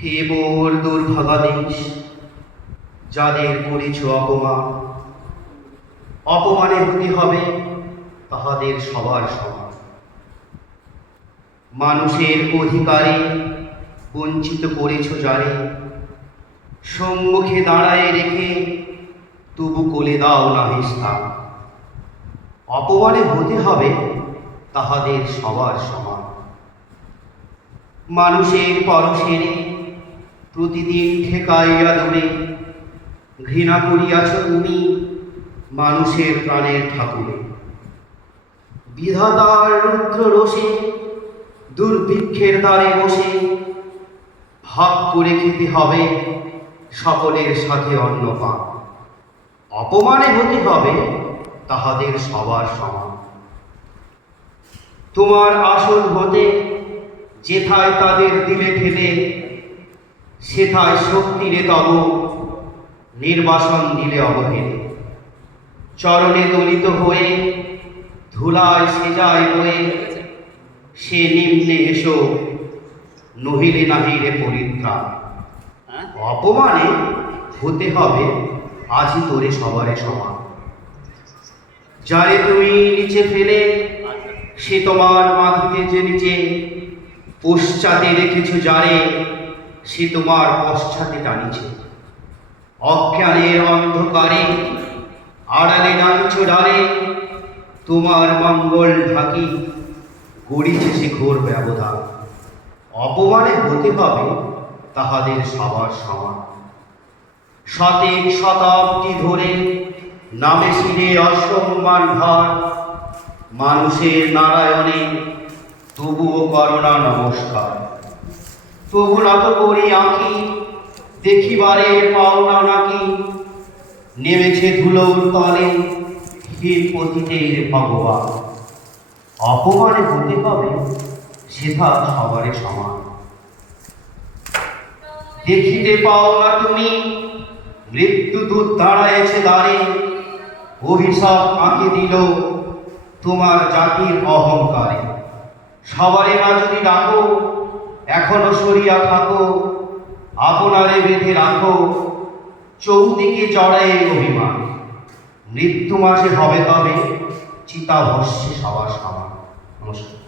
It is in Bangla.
হে মোর দুর্ভাগা দেশ, যাদের করেছ অপমান, অপমানে হতে হবে তাহাদের সবার সমান। মানুষের অধিকারে বঞ্চিত করেছ যারে, সম্মুখে দাঁড়ায় রেখে তবু কোলে দাও না স্থান। অপমানে হতে হবে তাহাদের সবার সমান। মানুষের পরশেরে প্রতিদিন ঠেকাইয়া দূরে, ঘৃণা করিয়াছ তুমি মানুষের প্রাণের ঠাকুরে। বিধাতার রুদ্র রোষে দুর্ভিক্ষের দ্বারে বসে, ভাগ করে খেতে হবে সকলের সাথে অন্নপান। অপমানে হতে হবে তাহাদের সবার সমান। তোমার আসল হতে যেথায় তাদের দিলে ঠেলে, সেথায় শক্তিরে তব নির্বাসন দিলে অবহেলে। চরণে দলিত হয়ে ধুলায় সেজায় বয়ে, সে নিম্নে এসো নহিলে নাহিরে পরিত্রাণ। অপমানে হতে হবে আজই তোরে সবারে সমান। যারে তুমি নিচে ফেলে সে তোমার মাটিতে যে নিচে, পশ্চাতে রেখেছ যারে সে তোমার পশ্চাতে টানিছে। অজ্ঞানের অন্ধকারে আড়ালে নামিছ ডালে, তোমার মঙ্গল ঢাকি গড়িছে সে ঘোর ব্যবধান। অপমানে হতে হবে তাহাদের সবার সমান। শতেক শতাব্দী ধরে নামে শিরে অসম্মান ভার, মানুষের নারায়ণে তবুও করোনা নমস্কার। তবু নত করি আঁকি দেখিবারে পাওনা নাকি, নেমেছে ধুলোর তলে হে পতিতের ভগবান। অপমানে হতে হবে সেথা সবারে সমান। দেখিতে পাও না তুমি মৃত্যুদূত দাঁড়ায়েছে দ্বারে, অভিশাপ আঁকে দিল তোমার জাতির অহংকারে। সবারে না যদি ডাকো এখনো সরিয়া থাকো, আপনারে বেঁধে রাখো চৌদিকে জড়ায় অভিমান। মৃত্যু মাঝে হবে তবে চিতাভস্যে সবার সমান। নমস্কার।